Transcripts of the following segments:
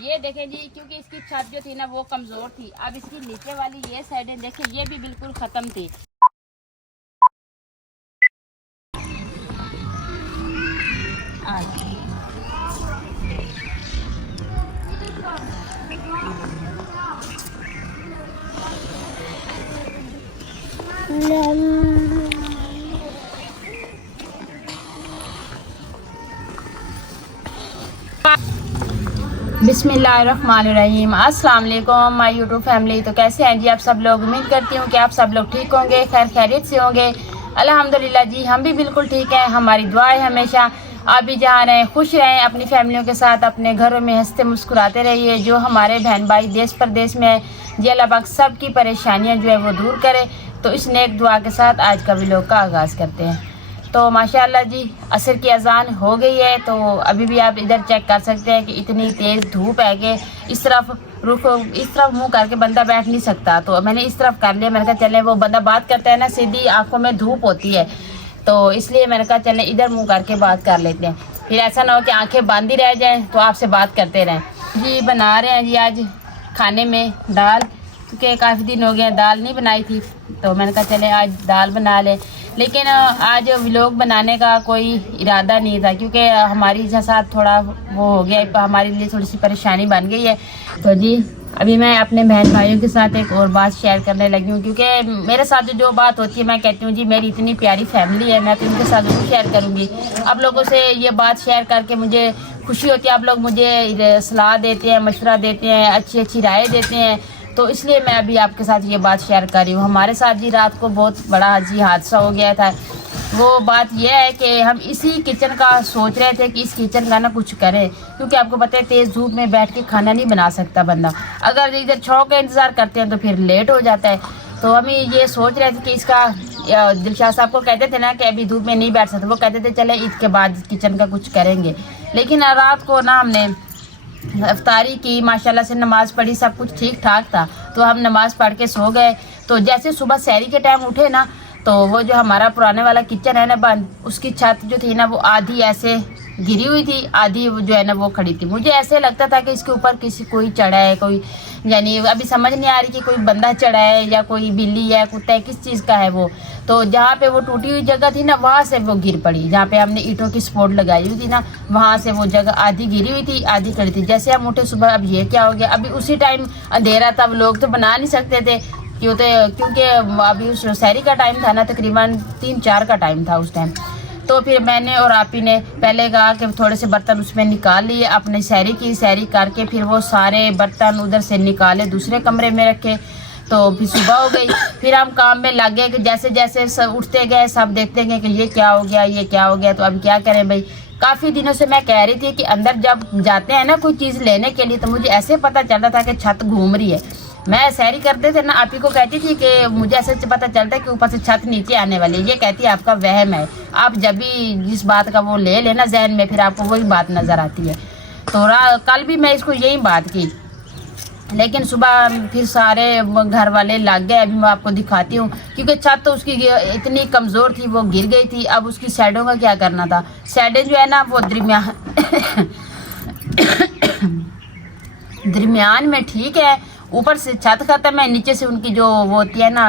ये देखें जी, क्योंकि इसकी छत जो थी ना वो कमजोर थी। अब इसकी नीचे वाली ये साइडें देखें, ये भी बिल्कुल खत्म थी। बिस्मिल्लाहिर्रहमानिर्रहीम। अस्सलाम वालेकुम माय यूट्यूब फैमिली। तो कैसे हैं जी आप सब लोग? उम्मीद करती हूँ कि आप सब लोग ठीक होंगे, खैर खैरियत से होंगे। अल्हम्दुलिल्लाह जी, हम भी बिल्कुल ठीक हैं। हमारी दुआ है हमेशा आप भी जहाँ रहें खुश रहें, अपनी फैमिलियों के साथ अपने घरों में हंसते मुस्कुराते रहिए। जो हमारे बहन भाई देश प्रदेश में है, जी अल्लाह पाक सब की परेशानियाँ जो है वो दूर करे। तो इस नेक दुआ के साथ आज का व्लॉग का आगाज़ करते हैं। तो माशाल्लाह जी, असर की अजान हो गई है। तो अभी भी आप इधर चेक कर सकते हैं कि इतनी तेज़ धूप है कि इस तरफ इस तरफ मुंह करके बंदा बैठ नहीं सकता। तो मैंने इस तरफ कर लिया। मैंने कहा चले, वो बंदा बात करता है ना, सीधी आंखों में धूप होती है, तो इसलिए मैंने कहा चले इधर मुंह करके बात कर लेते हैं, फिर ऐसा ना हो कि आंखें बंद ही रह जाएँ तो आपसे बात करते रहें। जी बना रहे हैं जी आज खाने में दाल, क्योंकि काफ़ी दिन हो गए दाल नहीं बनाई थी। तो मैंने कहा चले आज दाल बना लें। लेकिन आज व्लॉग बनाने का कोई इरादा नहीं था, क्योंकि हमारी साथ थोड़ा वो हो गया, हमारे लिए थोड़ी सी परेशानी बन गई है। तो जी अभी मैं अपने बहन भाइयों के साथ एक और बात शेयर करने लगी हूँ, क्योंकि मेरे साथ जो बात होती है मैं कहती हूँ जी मेरी इतनी प्यारी फैमिली है, मैं तो इनके साथ जरूर शेयर करूँगी। आप लोगों से ये बात शेयर करके मुझे खुशी होती है। आप लोग मुझे सलाह देते हैं, मशवरा देते हैं, अच्छी अच्छी राय देते हैं। तो इसलिए मैं अभी आपके साथ ये बात शेयर कर रही हूँ। हमारे साथ जी रात को बहुत बड़ा जी हादसा हो गया था। वो बात यह है कि हम इसी किचन का सोच रहे थे कि इस किचन का ना कुछ करें, क्योंकि आपको पता है तेज़ धूप में बैठ के खाना नहीं बना सकता बंदा। अगर इधर छौ का इंतज़ार करते हैं तो फिर लेट हो जाता है। तो हम ये सोच रहे थे कि इसका दिलशाद साहब को कहते थे ना कि अभी धूप में नहीं बैठ सकते, वो कहते थे चले ईद के बाद किचन का कुछ करेंगे। लेकिन रात को ना हमने इफ्तारी की, माशाल्लाह से नमाज़ पढ़ी, सब कुछ ठीक ठाक था। तो हम नमाज़ पढ़ के सो गए। तो जैसे सुबह सहरी के टाइम उठे ना, तो वो जो हमारा पुराने वाला किचन है ना बंद, उसकी छत जो थी ना वो आधी ऐसे गिरी हुई थी, आधी जो है ना वो खड़ी थी। मुझे ऐसे लगता था कि इसके ऊपर कोई चढ़ा है, कोई यानी अभी समझ नहीं आ रही कि कोई बंदा चढ़ा है या कोई बिल्ली है, कुत्ता है, किस चीज़ का है वो। तो जहाँ पे वो टूटी हुई जगह थी ना वहाँ से वो गिर पड़ी, जहाँ पे हमने ईंटों की सपोर्ट लगाई हुई थी ना, वहाँ से वो जगह आधी गिरी हुई थी, आधी खड़ी थी। जैसे हम उठे सुबह, अब ये क्या हो गया। अभी उसी टाइम अंधेरा था, लोग तो बना नहीं सकते थे, क्योंकि अभी उस सहरी का टाइम था ना, तकरीबन 3-4 का टाइम था उस टाइम। तो फिर मैंने और आपी ने पहले कहा कि थोड़े से बर्तन उसमें निकाल लिए, अपने सहरी करके फिर वो सारे बर्तन उधर से निकाले, दूसरे कमरे में रखे। तो फिर सुबह हो गई, फिर हम काम में लग गए कि जैसे जैसे सब उठते गए सब देखते गए कि ये क्या हो गया, ये क्या हो गया। तो अब क्या करें भाई। काफ़ी दिनों से मैं कह रही थी कि अंदर जब जाते हैं ना कोई चीज़ लेने के लिए, तो मुझे ऐसे पता चल रहा था कि छत घूम रही है। मैं सहरी करते थे ना, आप ही को कहती थी कि मुझे ऐसे पता चलता है कि ऊपर से छत नीचे आने वाली है। ये कहती है आपका वहम है, आप जब भी जिस बात का वो ले लेना जहन में, फिर आपको वही बात नज़र आती है। तो कल भी मैं इसको यही बात की, लेकिन सुबह फिर सारे घर वाले लग गए। अभी मैं आपको दिखाती हूँ, क्योंकि छत तो उसकी इतनी कमज़ोर थी, वो गिर गई थी। अब उसकी साइडों का क्या करना था। साइडें जो है ना वो दरमियान में ठीक है, ऊपर से छत खत्म है, नीचे से उनकी जो वो होती है ना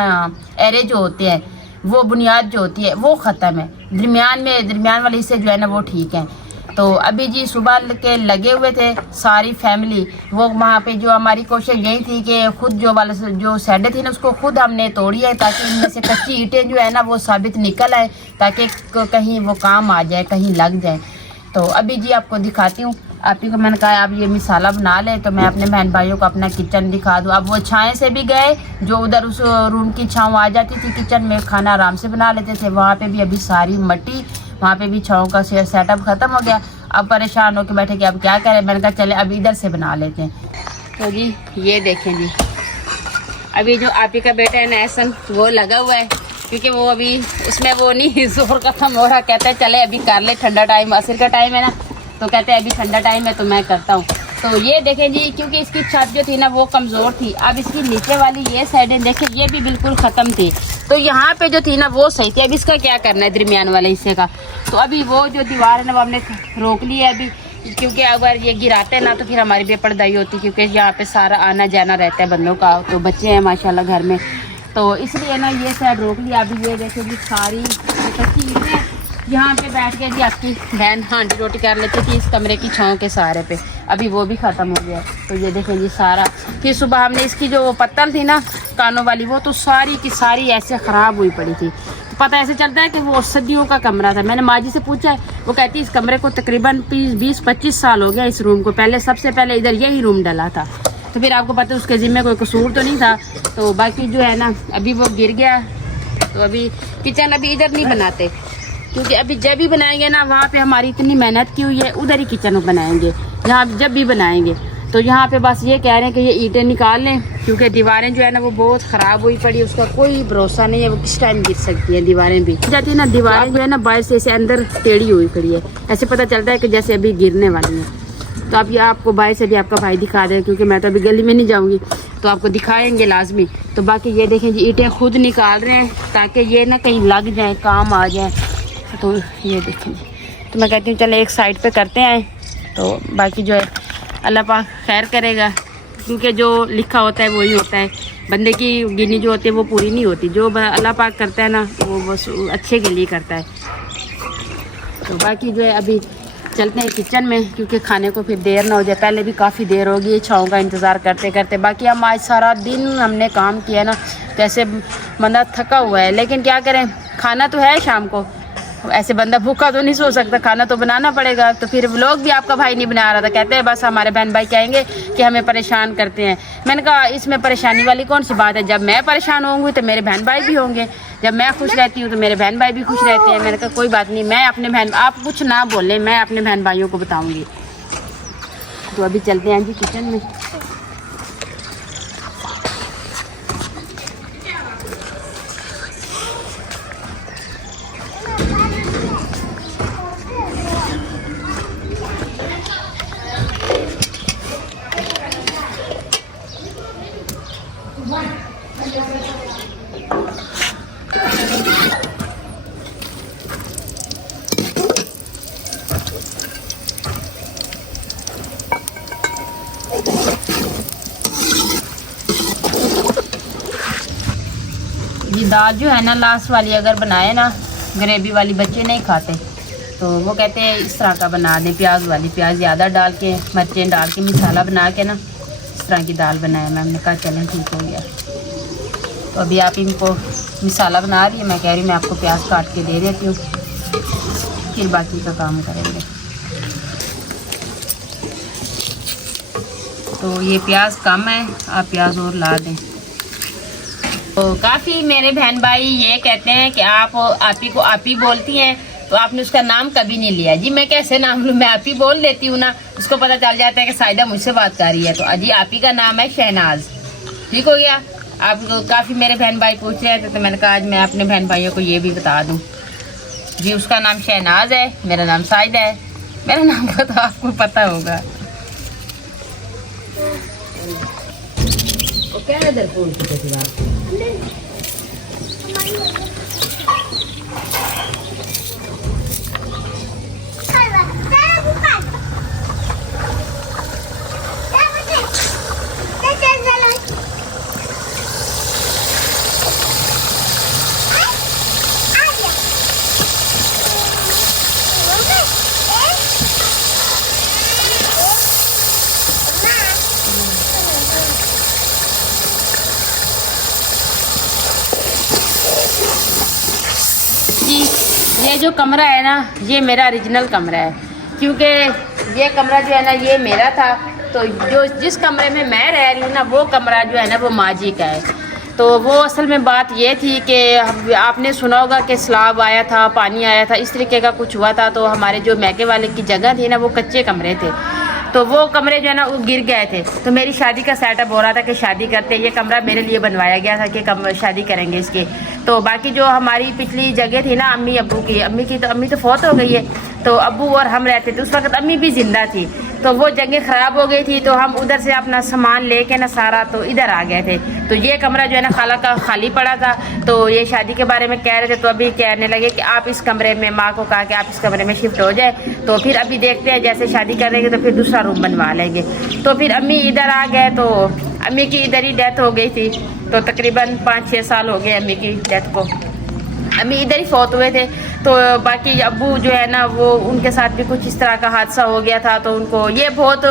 एरे जो होते हैं, वो बुनियाद जो होती है वो ख़त्म है। दरमियान वाले हिस्से जो है ना वो ठीक है। तो अभी जी सुबह के लगे हुए थे सारी फैमिली। वो वहाँ पे जो हमारी कोशिश यही थी कि खुद जो सैडे थी ना उसको खुद हमने तोड़ी है, ताकि इनमें से कच्ची ईंटें जो है ना वो साबित निकल आए, ताकि कहीं वो काम आ जाए, कहीं लग जाए। तो अभी जी आपको दिखाती हूँ। आप ही को मैंने कहा आप ये मिसाला बना ले, तो मैं अपने बहन भाइयों को अपना किचन दिखा दूँ। अब वो छाएँ से भी गए, जो उधर उस रूम की छाँव आ जाती थी किचन में, खाना आराम से बना लेते थे। वहाँ पे भी अभी सारी मट्टी, वहाँ पे भी छाँव का सेटअप ख़त्म हो गया। अब परेशान होकर बैठे कि अब क्या करें। मैंने कहा चले अब इधर से बना लेते हैं। तो जी ये देखें जी, अभी जो आप ही का बेटा है ना एहसन, वो लगा हुआ है, क्योंकि वो अभी उसमें वो नहीं जोर खत्म हो रहा। कहता है चले अभी कर ले, ठंडा टाइम असर का टाइम है ना, तो कहते हैं अभी ठंडा टाइम है तो मैं करता हूँ। तो ये देखें जी, क्योंकि इसकी छत जो थी ना वो कमज़ोर थी। अब इसकी नीचे वाली ये साइडें देखें, ये भी बिल्कुल ख़त्म थी। तो यहाँ पे जो थी ना वो सही थी। अब इसका क्या करना है दरमियान वाले हिस्से का। तो अभी वो जो दीवार है ना वो हमने रोक ली है अभी, क्योंकि अगर ये गिराते ना तो फिर हमारी बेपर्दाई होती, क्योंकि यहाँ पे सारा आना जाना रहता है बंदों का, तो बच्चे हैं माशाल्लाह घर में, तो इसलिए ना ये साइड रोक लिया। अभी ये देखो जी सारी कच्ची ईंटें, यहाँ पे बैठ के जी आपकी बहन हांडी रोटी कर लेती थी इस कमरे की छाँव के सहारे पे, अभी वो भी ख़त्म हो गया। तो ये देखें जी सारा, फिर सुबह हमने इसकी जो वो पत्तल थी ना कानों वाली, वो तो सारी की सारी ऐसे ख़राब हुई पड़ी थी। तो पता ऐसे चलता है कि वो सदियों का कमरा था। मैंने माँ जी से पूछा है, वो कहती है इस कमरे को तकरीबन 20-25 साल हो गया इस रूम को, पहले सबसे पहले इधर यही रूम डला था। तो फिर आपको पता है उसके ज़िम्मे कोई कसूर तो नहीं था। तो बाकी जो है ना अभी वो गिर गया, तो अभी किचन अभी इधर नहीं बनाते, क्योंकि अभी जब भी बनाएंगे ना वहाँ पे हमारी इतनी मेहनत की हुई है, उधर ही किचन बनाएंगे यहाँ जब भी बनाएंगे। तो यहाँ पे बस ये कह रहे हैं कि ये ईंटें निकाल लें, क्योंकि दीवारें जो है ना वो बहुत ख़राब हुई पड़ी है, उसका कोई भरोसा नहीं है, वो किस टाइम गिर सकती है। दीवारें भी जाती है ना, दीवारें जो है ना बाहर से ऐसे अंदर टेढ़ी हुई पड़ी है, ऐसे पता चलता है कि जैसे अभी गिरने वाली है। तो अब ये आपको बाहर से भी आपका भाई दिखा दे, क्योंकि मैं तो अभी गली में नहीं जाऊँगी, तो आपको दिखाएंगे लाजमी। तो बाकी ये देखें जी ईंटें खुद निकाल रहे हैं ताकि ये ना कहीं लग जाए, काम आ जाए। तो ये देखें, तो मैं कहती हूँ चले एक साइड पे करते हैं, तो बाकी जो है अल्लाह पाक खैर करेगा, क्योंकि जो लिखा होता है वही होता है, बंदे की गिनी जो होती है वो पूरी नहीं होती, जो अल्लाह पाक करता है ना वो बस अच्छे के लिए करता है। तो बाकी जो है अभी चलते हैं किचन में, क्योंकि खाने को फिर देर ना हो जाए, पहले भी काफ़ी देर होगी छाँव का इंतज़ार करते करते। बाकी हम आज सारा दिन हमने काम किया ना, जैसे बंदा थका हुआ है, लेकिन क्या करें, खाना तो है शाम को, ऐसे बंदा भूखा तो नहीं सो सकता, खाना तो बनाना पड़ेगा। तो फिर व्लॉग भी आपका भाई नहीं बना रहा था, कहते हैं बस हमारे बहन भाई कहेंगे कि हमें परेशान करते हैं। मैंने कहा इसमें परेशानी वाली कौन सी बात है, जब मैं परेशान होंगी तो मेरे बहन भाई भी होंगे, जब मैं खुश रहती हूँ तो मेरे बहन भाई भी खुश रहते हैं। मैंने कहा कोई बात नहीं, मैं अपने बहन, आप कुछ ना बोलें, मैं अपने बहन भाइयों को बताऊँगी। तो अभी चलते हैं जी किचन में। ये दाल जो है ना लास्ट वाली अगर बनाए ना, ग्रेवी वाली बच्चे नहीं खाते, तो वो कहते हैं इस तरह का बना दें, प्याज वाली, प्याज ज़्यादा डाल के मिर्चें डाल के मसाला बना के ना इस तरह की दाल बनाया। मैंने कहा चलें ठीक हो गया। तो अभी आप इनको मसाला बना रही है, मैं कह रही हूँ मैं आपको प्याज काट के दे देती हूँ, फिर बाकी का काम करेंगे। तो ये प्याज कम है, आप प्याज और ला दें। तो काफ़ी मेरे बहन भाई ये कहते हैं कि आप आपी को आपी बोलती हैं, तो आपने उसका नाम कभी नहीं लिया। जी मैं कैसे नाम लूँ, मैं आपी बोल लेती हूँ ना, उसको पता चल जाता है कि साइदा मुझसे बात कर रही है। तो अजी आपी का नाम है शहनाज, ठीक हो गया। आप काफ़ी मेरे बहन भाई पूछ रहे थे, तो मैंने कहा आज मैं अपने बहन भाइयों को ये भी बता दूँ जी, उसका नाम शहनाज है, मेरा नाम साइदा है। मेरा नाम का तो आपको पता होगा। क्या इधर फोन जी, ये जो कमरा है ना ये मेरा ओरिजिनल कमरा है, क्योंकि ये कमरा जो है ना ये मेरा था। तो जो जिस कमरे में मैं रह रही हूँ ना वो कमरा जो है ना वो माँ जी का है। तो वो असल में बात ये थी कि आपने सुना होगा कि सैलाब आया था, पानी आया था, इस तरीके का कुछ हुआ था। तो हमारे जो मैके वाले की जगह थी ना वो कच्चे कमरे थे, तो वो कमरे जो है ना वो गिर गए थे। तो मेरी शादी का सेटअप हो रहा था कि शादी करते, ये कमरा मेरे लिए बनवाया गया था कि शादी करेंगे इसके। तो बाकी जो हमारी पिछली जगह थी ना अम्मी अब्बू की, अम्मी तो फौत हो गई है, तो अब्बू और हम रहते थे। उस वक्त अम्मी भी जिंदा थी, तो वो जगह ख़राब हो गई थी, तो हम उधर से अपना सामान लेके ना सारा तो इधर आ गए थे। तो ये कमरा जो है ना खाला का खाली पड़ा था, तो ये शादी के बारे में कह रहे थे, तो अभी कहने लगे कि आप इस कमरे में, माँ को कहा कि आप इस कमरे में शिफ्ट हो जाए। तो फिर अभी देखते हैं, जैसे शादी करेंगे तो फिर दूसरा रूम बनवा लेंगे। तो फिर अम्मी इधर आ गए, तो अम्मी की इधर ही डेथ हो गई थी, तो तकरीबन 5-6 साल हो गए अम्मी की डेथ को। अम्मी इधर ही फौत हुए थे। तो बाकी अब्बू जो है ना, वो उनके साथ भी कुछ इस तरह का हादसा हो गया था, तो उनको ये बहुत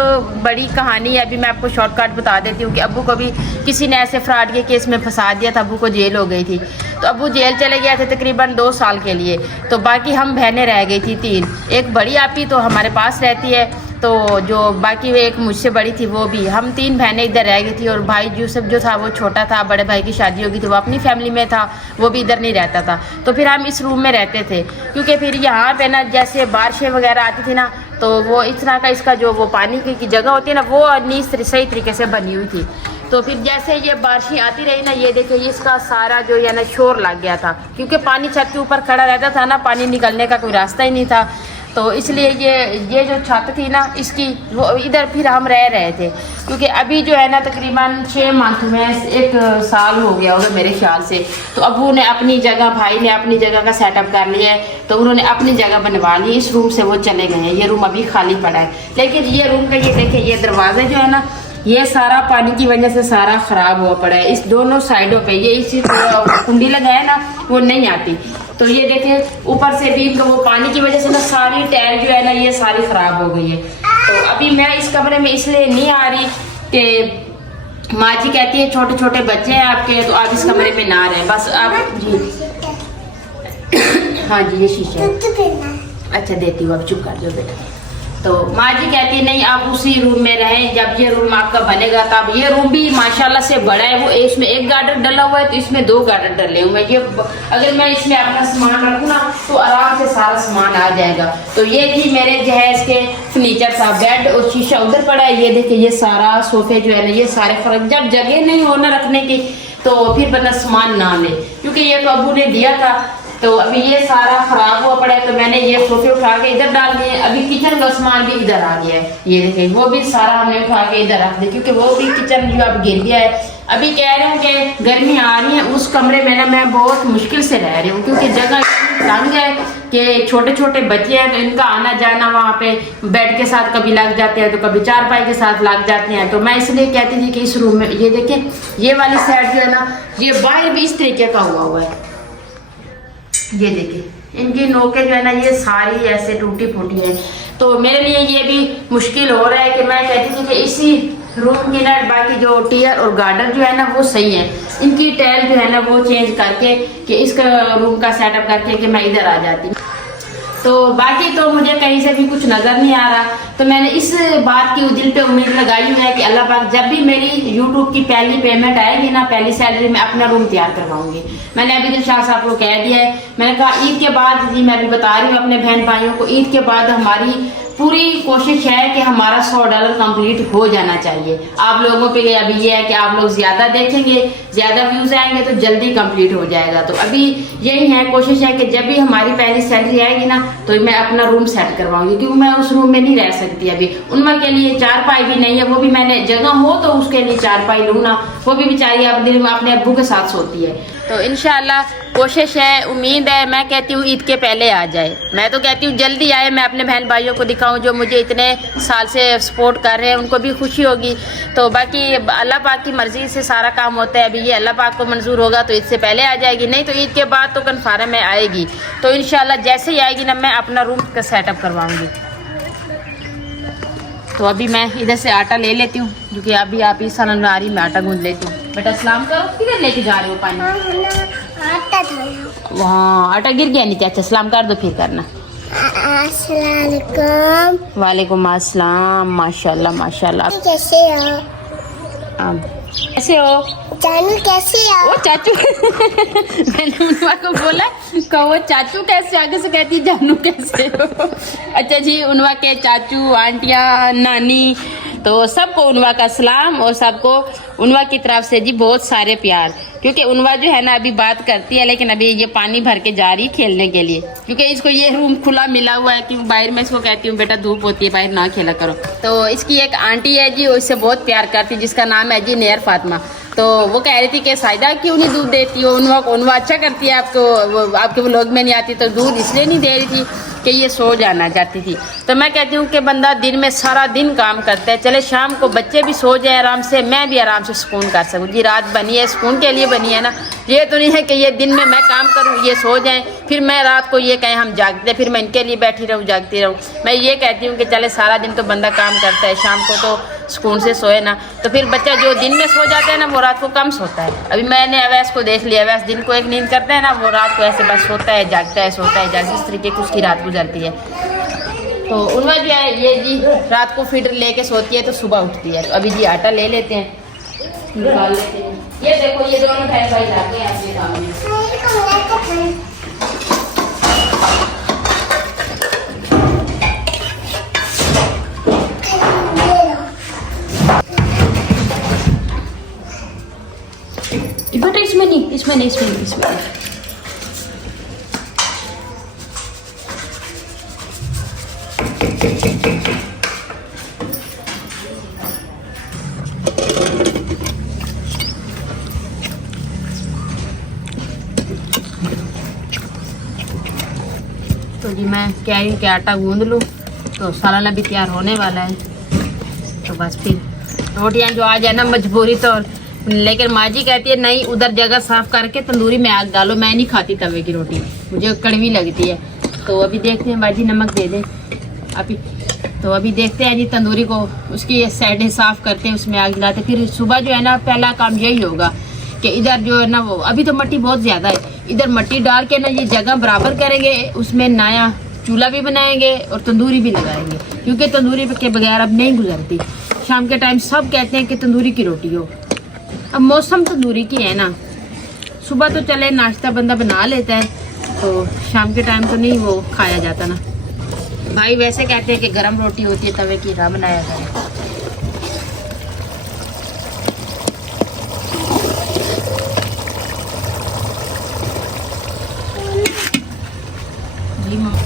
बड़ी कहानी है। अभी मैं आपको शॉर्टकट बता देती हूँ कि अब्बू को भी किसी ने ऐसे फ्रॉड के केस में फंसा दिया था, अब्बू को जेल हो गई थी। तो अब्बू जेल चले गए थे तकरीबन 2 साल के लिए। तो बाकी हम बहनें रह गई थी 3, एक बड़ी आपी तो हमारे पास रहती है, तो जो बाकी एक मुझसे बड़ी थी वो भी, हम 3 बहनें इधर रह गई थी। और भाई यूसुफ जो था वो छोटा था, बड़े भाई की शादी हो गई थी, वो अपनी फैमिली में था, वो भी इधर नहीं रहता था। तो फिर हम इस रूम में रहते थे, क्योंकि फिर यहाँ पे ना जैसे बारिशें वगैरह आती थी ना, तो वो इस तरह का इसका जो वो पानी की जगह होती है ना, वो नहीं सही तरीके से बनी हुई थी। तो फिर जैसे ये बारिशें आती रही ना, ये देखिए इसका सारा जो है ना शोर लग गया था, क्योंकि पानी छत के ऊपर खड़ा रहता था ना, पानी निकलने का कोई रास्ता ही नहीं था। तो इसलिए ये जो छत थी ना इसकी, वो इधर फिर हम रह रहे थे, क्योंकि अभी जो है ना तकरीबन 6 मंथ में 1 साल हो गया होगा मेरे ख्याल से। तो अब्बू ने अपनी जगह, भाई ने अपनी जगह का सेटअप कर लिया है, तो उन्होंने अपनी जगह बनवा ली। इस रूम से वो चले गए हैं, ये रूम अभी खाली पड़ा है। लेकिन ये रूम का ये देखिए, ये दरवाजे जो है ना, ये सारा पानी की वजह से सारा खराब हुआ पड़ा है। इस दोनों साइडों पे ये इसी कुंडी लगाया ना, वो नहीं आती। तो ये देखिए ऊपर से भी वो पानी की वजह से ना सारी टाइल जो है ना ये सारी खराब हो गई है। तो अभी मैं इस कमरे में इसलिए नहीं आ रही कि माँ जी कहती है छोटे छोटे बच्चे हैं आपके, तो आप इस कमरे में ना रहें, बस आप जी। हाँ जी, ये शीशा अच्छा देती हूँ, आप चुप कर जाओ बेटा। तो माँ जी कहती है नहीं आप उसी रूम में रहें, जब ये रूम आपका बनेगा तब। ये रूम भी माशाल्लाह से बड़ा है, वो इसमें 1 गार्डन डला हुआ है, तो इसमें 2 गार्डन डले हुए हैं। ये अगर मैं इसमें अपना सामान रखूँ ना, तो आराम से सारा सामान आ जाएगा। तो ये भी मेरे जहेज के फर्नीचर था, बेड और शीशा उधर पड़ा है। ये देखिए ये सारा सोफे जो है ना, ये सारे फर्क, जब जगह नहीं हो ना रखने की, तो फिर बंदा सामान ना ले, क्योंकि ये तो अब्बू ने दिया था। तो अभी ये सारा खराब हुआ पड़ा है, तो मैंने ये सोफे उठा के इधर डाल दिए। अभी किचन का सामान भी इधर आ गया है, ये देखिए वो भी सारा हमने उठा के इधर रख दिया, क्योंकि वो भी किचन जो अब गिर गया है। अभी कह रहे हूँ कि गर्मी आ रही है, उस कमरे में ना मैं बहुत मुश्किल से रह रही हूँ, क्योंकि जगह इतनी तंग है कि छोटे छोटे बच्चे हैं, तो इनका आना जाना वहाँ पे बेड के साथ कभी लग जाते हैं, तो कभी चारपाई के साथ लग जाते हैं। तो मैं इसलिए कहती थी कि इस रूम में, ये देखिए ये वाली साइड जो है ना, ये बाहर भी इस तरीके का हुआ है। ये देखिए इनकी नोकें जो है ना, ये सारी ऐसे टूटी फूटी है। तो मेरे लिए ये भी मुश्किल हो रहा है कि मैं कहती थी कि इसी रूम की ना बाकी जो टियर और गार्डन जो है ना वो सही है, इनकी टाइल जो है ना वो चेंज करके कि इसका रूम का सेटअप करके कि मैं इधर आ जाती। तो बाकी तो मुझे कहीं से भी कुछ नजर नहीं आ रहा। तो मैंने इस बात की दिल पे उम्मीद लगाई हुई है कि अल्लाह पाक जब भी मेरी यूट्यूब की पहली पेमेंट आएगी ना, पहली सैलरी में अपना रूम तैयार करवाऊंगी। मैंने अभी दिलशाद साहब को कह दिया है, मैंने कहा ईद के बाद, जी मैं अभी बता रही हूँ अपने बहन भाइयों को, ईद के बाद हमारी पूरी कोशिश है कि हमारा $100 कंप्लीट हो जाना चाहिए। आप लोगों पे अभी ये है कि आप लोग ज्यादा देखेंगे, ज्यादा व्यूज आएंगे तो जल्दी कंप्लीट हो जाएगा। तो अभी यही है, कोशिश है कि जब भी हमारी पहली सैलरी आएगी ना, तो मैं अपना रूम सेट करवाऊंगी, क्योंकि मैं उस रूम में नहीं रह सकती अभी। उनमें के लिए चारपाई भी नहीं है, वो भी मैंने जगह हो तो उसके लिए चारपाई लूँ ना, वो भी बेचारी अब दिन में अपने अब्बू के साथ सोती है। तो इंशाल्लाह कोशिश है, उम्मीद है, मैं कहती हूँ ईद के पहले आ जाए। मैं तो कहती हूँ जल्दी आए, मैं अपने बहन भाइयों को दिखाऊं जो मुझे इतने साल से सपोर्ट कर रहे हैं, उनको भी खुशी होगी। तो बाकी अल्लाह पाक की मर्जी से सारा काम होता है। अभी ये अल्लाह पाक को मंजूर होगा तो ईद से पहले आ जाएगी, नहीं तो ईद के बाद तो कन्फर्म में आएगी। तो इंशाल्लाह जैसे ही आएगी ना, मैं अपना रूम का सेटअप करवाऊँगी। तो अभी मैं इधर से आटा ले लेती हूँ, क्योंकि अभी आप इस सालन में आ रही, मैं आटा गूंद लेती हूँ। बेटा सलाम करो, किधर लेके जा रहे हो पानी? वहाँ आटा गिर गया नीचे। अच्छा सलाम कर दो फिर करना। अस्सलाम वालेकुम अस्सलाम। माशाल्लाह माशाल्लाह। कैसे हो? कैसे हो जानू? कैसे हो? वो चाचू मैंने उनवा को बोला कहो चाचू कैसे, आगे से कहती जानू कैसे हो। अच्छा जी, उनवा के चाचू, आंटियाँ, नानी, तो सबको उनवा का सलाम और सबको उनवा की तरफ से जी बहुत सारे प्यार। क्योंकि उनवा जो है ना अभी बात करती है, लेकिन अभी ये पानी भर के जा रही खेलने के लिए, क्योंकि इसको ये रूम खुला मिला हुआ है। क्योंकि बाहर मैं इसको कहती हूँ बेटा धूप होती है बाहर ना खेला करो। तो इसकी एक आंटी है जी, वो इससे बहुत प्यार करती है, जिसका नाम है जी नेहर फातिमा। तो वो कह रही थी कि साइदा क्यों नहीं दूध देती हो, उनवा अच्छा करती है आपको, आपके व्लॉग में नहीं आती तो दूध इसलिए नहीं दे रही थी कि ये सो जाना चाहती थी। तो मैं कहती हूँ कि बंदा दिन में सारा दिन काम करता है, चले शाम को बच्चे भी सो जाए आराम से, मैं भी आराम से सुकून कर सकूँ जी। रात बनी है सुकून के लिए बनी है ना, ये तो नहीं है कि ये दिन में मैं काम करूँ ये सो जाएं, फिर मैं रात को ये कहें हम जागते, फिर मैं इनके लिए बैठी रहूँ जागती रहूँ। मैं ये कहती हूँ कि चले सारा दिन तो बंदा काम करता है, शाम को तो सुकून से सोए ना। तो फिर बच्चा जो दिन में सो जाता है ना वो रात को कम सोता है। अभी मैंने अवैस को देख लिया, अवैस दिन को एक नींद करता है ना, वो रात को ऐसे बस सोता है जागता है सोता है जागता है, इस तरीके की उसकी रात गुजरती है। तो उनमें जो है ये जी रात को फीडर लेके सोती है तो सुबह उठती है। तो अभी जी आटा ले लेते हैं, निकाल लेते हैं। ये देखो ये दोनों बहन भाई जाते हैं अपने काम में। बेटा इसमें नहीं इसमें नहीं इसमें नहीं इसमें नहीं। तो जी मैं कह रही हूँ कि आटा गूंद लूँ, तो सालाना भी तैयार होने वाला है। तो बस फिर रोटियाँ जो आज है ना मजबूरी तो, लेकिन माँ जी कहती है नहीं उधर जगह साफ करके तंदूरी में आग डालो, मैं नहीं खाती तवे की रोटी, मुझे कड़वी लगती है। तो अभी देखते हैं माँ जी नमक दे दें अभी। तो अभी देखते हैं जी तंदूरी को उसकी साइडें साफ करते हैं, उसमें आग जलाते। फिर सुबह जो है ना पहला काम यही होगा कि इधर जो है ना वो अभी तो मिट्टी बहुत ज़्यादा है, इधर मिट्टी डाल के ना ये जगह बराबर करेंगे, उसमें नया चूल्हा भी बनाएंगे और तंदूरी भी लगाएंगे, क्योंकि तंदूरी के बगैर अब नहीं गुजरती। शाम के टाइम सब कहते हैं कि तंदूरी की रोटी हो, अब मौसम तंदूरी की है ना। सुबह तो चले नाश्ता बंदा बना लेता है, तो शाम के टाइम तो नहीं वो खाया जाता ना। भाई वैसे कहते हैं कि गरम रोटी होती है तवे की ना बनाया करें। जी माँ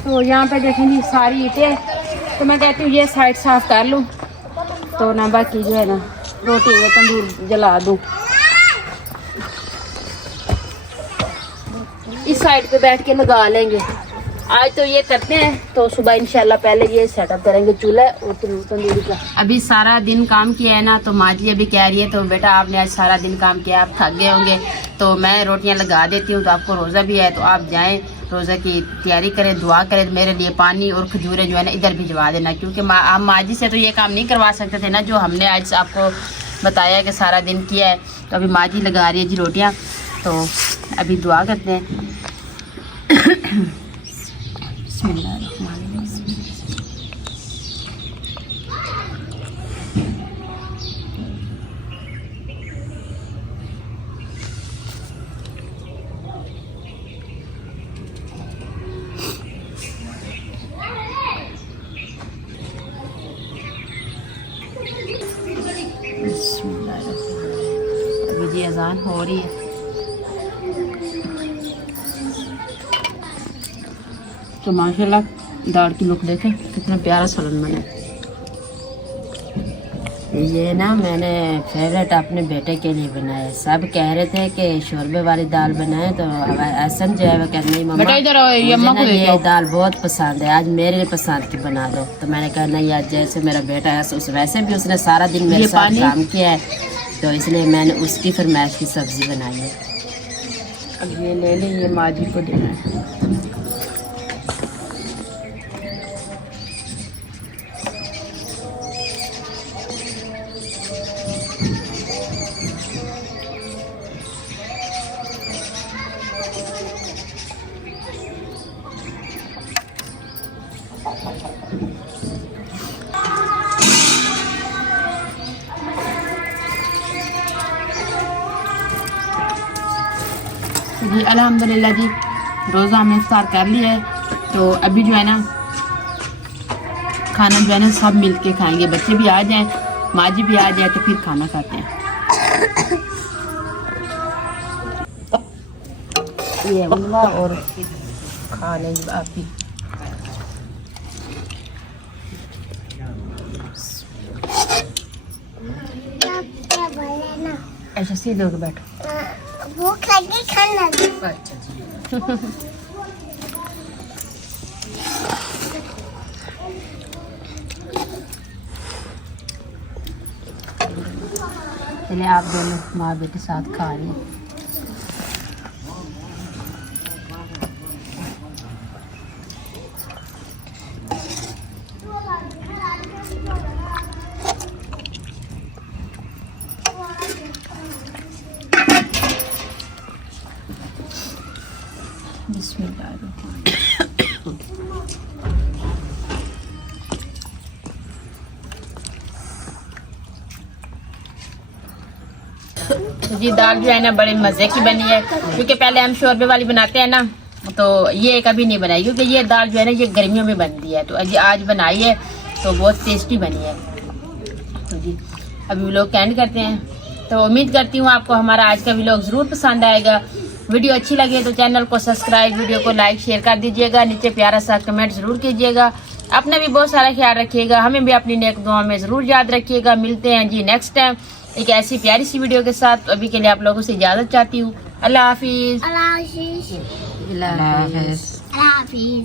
तो यहाँ पे देखें जी सारी ईंटें, तो मैं कहती हूँ ये साइड साफ कर लूँ तो ना बाकी जो है ना रोटी वो तंदूर जला दूँ। इस साइड पे बैठ के लगा लेंगे। आज तो ये करते हैं, तो सुबह इंशाल्लाह पहले ये सेटअप करेंगे चूल्हा और तंदूरी का। अभी सारा दिन काम किया है ना, तो माँ जी अभी कह रही है तो बेटा आपने आज सारा दिन काम किया, आप थक गए होंगे, तो मैं रोटियां लगा देती हूँ। तो आपको रोज़ा भी है तो आप जाएं रोज़ा की तैयारी करें, दुआ करें। तो मेरे लिए पानी और खजूरें जो है ना इधर भिजवा देना, क्योंकि आप माँ जी से तो ये काम नहीं करवा सकते थे ना जो हमने आज आपको बताया कि सारा दिन किया है। तो अभी माँ जी लगा रही है जी रोटियाँ, तो अभी दुआ करते हैं। अभी जी अजान हो रही है। तो माशाल्लाह दाल की लुक देखें कितना प्यारा सलन बना। ये ना मैंने फेवरेट अपने बेटे के लिए बनाया। सब कह रहे थे कि शोरबे वाली दाल बनाए, तो ऐसा जो है वो कहना नहीं मम्मा ये दाल बहुत पसंद है, आज मेरे पसंद की बना दो। तो मैंने कहा नहीं, आज जैसे मेरा बेटा है वैसे भी उसने सारा दिन मेरे साथ काम किया है, तो इसलिए मैंने उसकी फरमाइश की सब्जी बनाई है। अब ये ले लें, ये माँ जी को देना है। जी अल्हम्दुलिल्लाह जी, रोज़ा हमने इफ्तार कर लिया है। तो अभी जो है ना खाना जो है ना सब मिल के खाएंगे, बच्चे भी आ जाएं, माँ जी भी आ जाए तो फिर खाना खाते हैं। ये उल्ला और खा लेंगे आप भी। क्या बोले ना ऐसा सीधे होके बैठो। भूख लगी खाना दो। अच्छा जी। चलिए आप दोनों माँ बेटे साथ खा रही हैं। तो जी दाल जो है ना बड़े मज़े की बनी है, क्योंकि पहले हम शोरबे वाली बनाते हैं ना, तो ये कभी नहीं बनाई, क्योंकि ये दाल जो है ना ये गर्मियों में बनती है। तो आज बनाई है तो बहुत टेस्टी बनी है। तो जी अभी व्लॉग एंड करते हैं। तो उम्मीद करती हूँ आपको हमारा आज का व्लॉग ज़रूर पसंद आएगा। वीडियो अच्छी लगे तो चैनल को सब्सक्राइब, वीडियो को लाइक शेयर कर दीजिएगा, नीचे प्यारा सा कमेंट ज़रूर कीजिएगा। अपना भी बहुत सारा ख्याल रखिएगा, हमें भी अपनी नेक दुआ में ज़रूर याद रखिएगा। मिलते हैं जी नेक्स्ट टाइम एक ऐसी प्यारी सी वीडियो के साथ। तो अभी के लिए आप लोगों से इजाज़त चाहती हूँ। अल्लाह हाफिज़। अल्लाह हाफिज़। अल्लाह हाफिज़। अल्लाह हाफिज़।